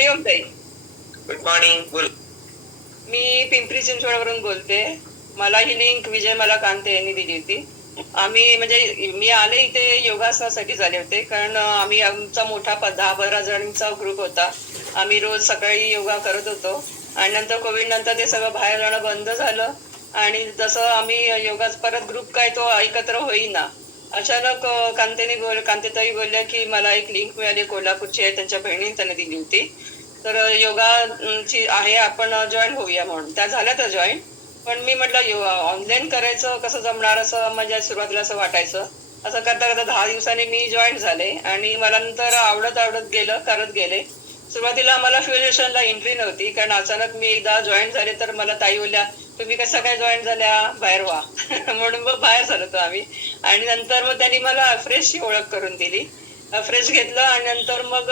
हरिओम ताई good morning बोल मी पिंपरी चिंचवडवरून बोलते. मला ही लिंक विजय मला कांते यांनी दिली होती. आम्ही म्हणजे मी आले इथे योगासनासाठी झाले होते. कारण आम्ही आमचा मोठा दहा बारा जणांचा ग्रुप होता. आम्ही रोज सकाळी योगा करत होतो. आणि नंतर कोविड नंतर ते सगळं बाहेर जाणं बंद झालं. आणि जसं आम्ही योगा परत ग्रुप काय तो एकत्र होईना. अचानक कांतेने बोल कांतेताई बोलल्या की मला एक लिंक मिळाली कोल्हापूरची आहे त्यांच्या बहिणीने त्यांनी दिली होती. तर योगा ची आहे आपण जॉईन होऊया म्हणून. त्या झाल्या तर जॉईन पण मी म्हटलं ऑनलाईन करायचं कसं जमणार असं म्हणजे सुरुवातीला असं वाटायचं. असं करता करता दहा दिवसांनी मी जॉईन झाले आणि मला नंतर आवडत आवडत गेलं करत गेले. सुरुवातीला मला फ्युजेशनला एंट्री नव्हती कारण अचानक मी एकदा जॉईन झाले तर मला ताई बोलल्या तुम्ही कसं काय जॉईन झाल्या? बाहेर व्हा. म्हणून मग बाहेर झालो होतो आम्ही. आणि नंतर मग त्यांनी मला अफ्रेशची ओळख करून दिली. फ्रेश घेतलं आणि नंतर मग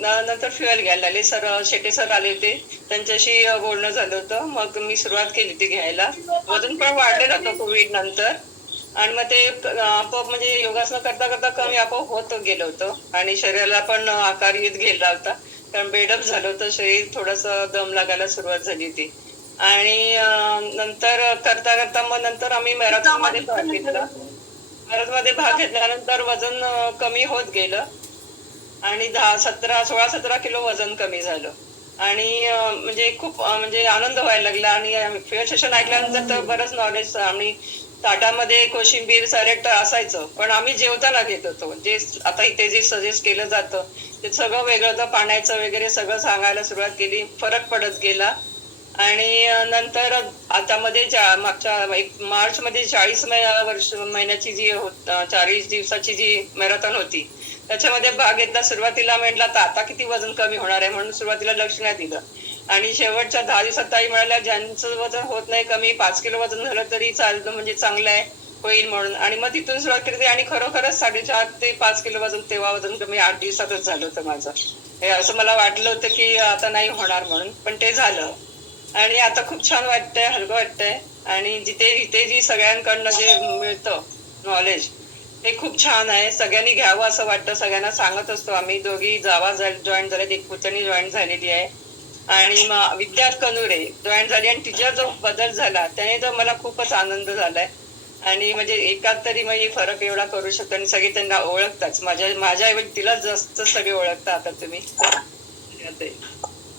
नंतर फ्युएल घ्यायला लागले. सर शेटे सर आले होते. त्यांच्याशी बोलणं झालं होतं. मग मी सुरुवात केली ती घ्यायला. वजन पण वाढलेलं होतं कोविड नंतर. आणि मग ते आपोआप म्हणजे योगासनं करता करता कमी आपोआप होत गेलं होतं. आणि शरीराला पण आकार येत गेला होता. कारण बेडअप झालं होतं. शरीर थोडस दम लागायला सुरुवात झाली होती. आणि नंतर करता करता मग नंतर आम्ही मॅरेथॉनमध्ये भाग घेतला. मॅरेथॉनमध्ये भाग घेतल्यानंतर वजन कमी होत गेलं. आणि दहा सतरा सोळा सतरा किलो वजन कमी झालं. आणि म्हणजे खूप म्हणजे आनंद व्हायला लागला. आणि फेअर सेशन ऐकल्यानंतर तर बरंच नॉलेज आणि ताटामध्ये कोशिंबीर सॅलेड तर असायचं. पण आम्ही जेवताना घेत होतो. जे आता इथे जे सजेस्ट केलं जातं ते सगळं वेगळं. तर पाण्याचं वगैरे सगळं सांगायला सुरुवात केली. फरक पडत गेला. आणि नंतर आता मध्ये मागच्या एक मार्च मध्ये चाळीस वर्ष महिन्याची जी हो, चाळीस दिवसाची जी मॅरेथॉन होती त्याच्यामध्ये भाग घेतला. सुरुवातीला म्हटलं तर आता किती वजन कमी होणार आहे म्हणून सुरुवातीला लक्ष नाही दिलं. आणि शेवटच्या दहा दिवसात ताई म्हणाल्या ज्यांचं वजन होत नाही कमी पाच किलो वजन झालं तरी चालतं म्हणजे चांगलं आहे होईल म्हणून. आणि मग तिथून सुरुवात केली आणि खरोखरच साडेचार ते पाच किलो वजन तेव्हा वजन कमी आठ दिवसातच झालं होतं माझं. हे असं मला वाटलं होतं की आता नाही होणार म्हणून पण ते झालं. आणि आता खूप छान वाटतंय हलकं वाटतंय. आणि जिथे इथे जी सगळ्यांकडनं जे मिळतं नॉलेज ते खूप छान आहे. सगळ्यांनी घ्यावं असं वाटतं सगळ्यांना सांगत असतो आम्ही. दोघी जावा जॉईन झाले एक पुतणी जॉईन झालेली आहे. आणि मग विद्या कनुरे जॉईन झाली आणि तिचा जो बदल झाला त्याने तर मला खूपच आनंद झालाय. आणि म्हणजे एकात तरी मग फरक एवढा करू शकतो आणि सगळे त्यांना ओळखताच माझ्या माझ्या ऐवजी तिला जास्त सगळे ओळखता आता तुम्ही.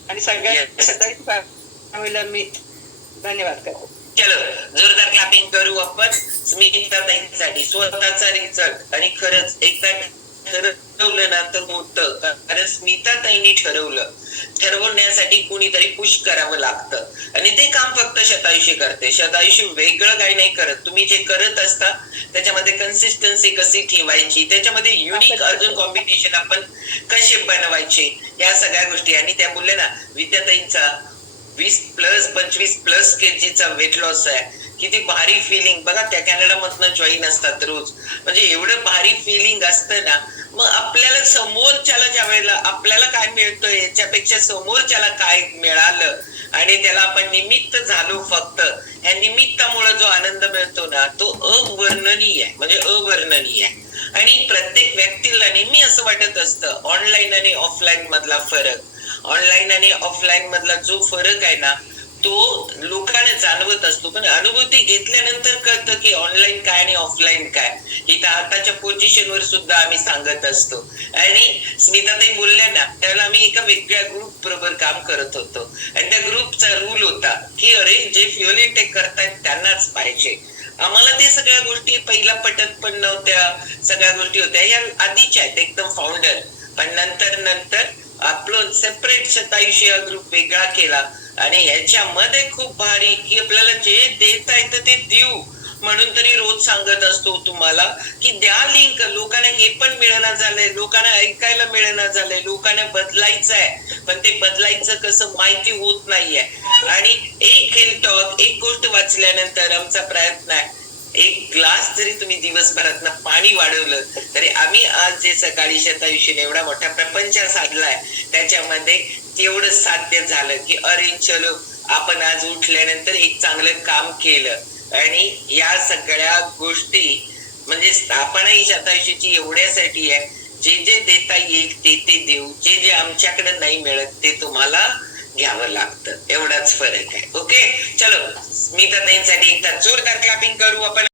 आणि सगळ्या फॅमिलीला मी धन्यवाद करते. चलो जोरदार क्लॅपिंग करू आपण. स्मिता ताईंसाठी स्वतःचा रिझल्ट आणि खरंच एकदा ठरवलं ना तर होतं कारण स्मिता ताईंनी ठरवलं. ठरवण्यासाठी कुणीतरी पुश करावं लागतं. आणि ते काम फक्त शतायुषी करते. शतायुषी वेगळं काही नाही करत. तुम्ही जे करत असता त्याच्यामध्ये कन्सिस्टन्सी कशी ठेवायची? त्याच्यामध्ये युनिक अजून कॉम्बिनेशन आपण कसे बनवायचे? या सगळ्या गोष्टी. आणि त्या बोलल्या ना विद्याताईंचा वीस प्लस पंचवीस प्लस केजीचा वेट लॉस आहे. किती भारी फिलिंग बघा त्या कॅनडा मधनं जॉईन असतात रोज. म्हणजे एवढं भारी फिलिंग असतं ना मग आपल्याला समोरच्याला ज्या वेळेला आपल्याला काय मिळतं याच्यापेक्षा समोरच्याला काय मिळालं? आणि त्याला आपण निमित्त झालो फक्त. ह्या निमित्तामुळे जो आनंद मिळतो ना तो अवर्णनीय आहे. म्हणजे अवर्णनीय आहे. आणि प्रत्येक व्यक्तीला नेहमी असं वाटत असतं ऑनलाईन आणि ऑफलाईन मधला फरक. ऑनलाईन आणि ऑफलाईन मधला जो फरक आहे ना तो लोकांना जाणवत असतो. पण अनुभूती घेतल्यानंतर कळतं की ऑनलाईन काय आणि ऑफलाईन काय. इथं आताच्या पोझिशनवर सुद्धा आम्ही सांगत असतो. आणि स्मिताताई बोलल्या ना त्यावेळेला आम्ही एका वेगळ्या ग्रुप बरोबर काम करत होतो. आणि त्या ग्रुपचा रूल होता की अरे जे फ्युअल इंटेक करतायत त्यांनाच पाहिजे. आम्हाला ते सगळ्या गोष्टी पहिला पटत पण नव्हत्या. सगळ्या गोष्टी होत्या. या आधीच्या आहेत एकदम फाउंडर पण नंतर नंतर आपलं सेपरेट शतायुषी हा ग्रुप वेगळा केला. आणि ह्याच्यामध्ये खूप भारी की आपल्याला जे देता येतं ते देऊ म्हणून तरी रोज सांगत असतो तुम्हाला की द्या लिंक लोकांना हे पण मिळणार झालंय. लोकांना ऐकायला मिळणार झालंय. लोकांना बदलायचं आहे पण ते बदलायचं कसं माहिती होत नाहीये. आणि एक हेल्थ टॉक एक गोष्ट वाचल्यानंतर आमचा प्रयत्न आहे. एक ग्लास जरी तुम्ही दिवसभरात पाणी वाढवलं तरी आम्ही आज जे सकाळी शतायुषीने एवढा मोठा प्रपंच साधलाय त्याच्यामध्ये तेवढं साध्य झालं की अरे चलो आपण आज उठल्यानंतर एक चांगलं काम केलं. आणि या सगळ्या गोष्टी म्हणजे स्थापना ही शतायुषीची एवढ्यासाठी आहे जे जे देता येईल ते ते देऊ जे जे आमच्याकडे नाही मिळत ते तुम्हाला घ्यावं लागतं. एवढाच फरक आहे. ओके चलो. मी तर ताईंसाठी एकदा जोरदार क्लॅपिंग करू. आपण